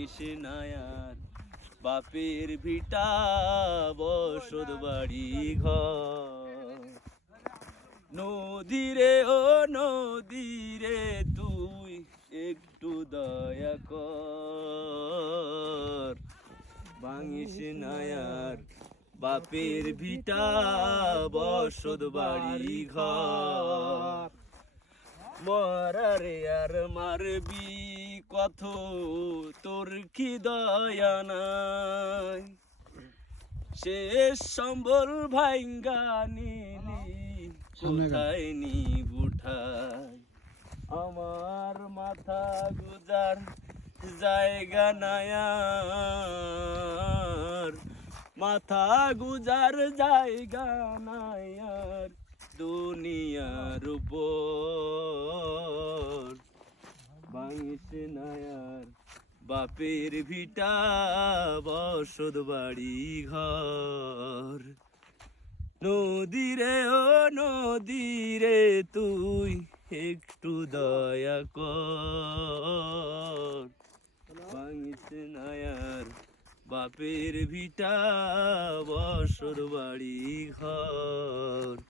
ভাঙিস নায়ার বাপের ভিটা বসত বাড়ি ঘর। নদীরে ও নদীরে তুই একটু দয়া কর, ভাঙিস নায়ার বাপের ভিটা বসত বাড়ি ঘর। মরারে আর মারবি কত, তোর কি দয়া নাই? শেষ সম্বল ভাইঙ্গা নিলি কোথায় নিব ঠাই? আমার মাথা গুজার জায়গা নায়ার, মাথা গুজার জায়গা নায়ার দুনিয়ার উপর। ভাঙিস নায়ার বাপের ভিটা বসত বাড়ি ঘর। নদীরে ও নদীরে তুই একটু দয়া কর, ভাঙিস নায়ার বাপের ভিটা বসত বাড়ি ঘর।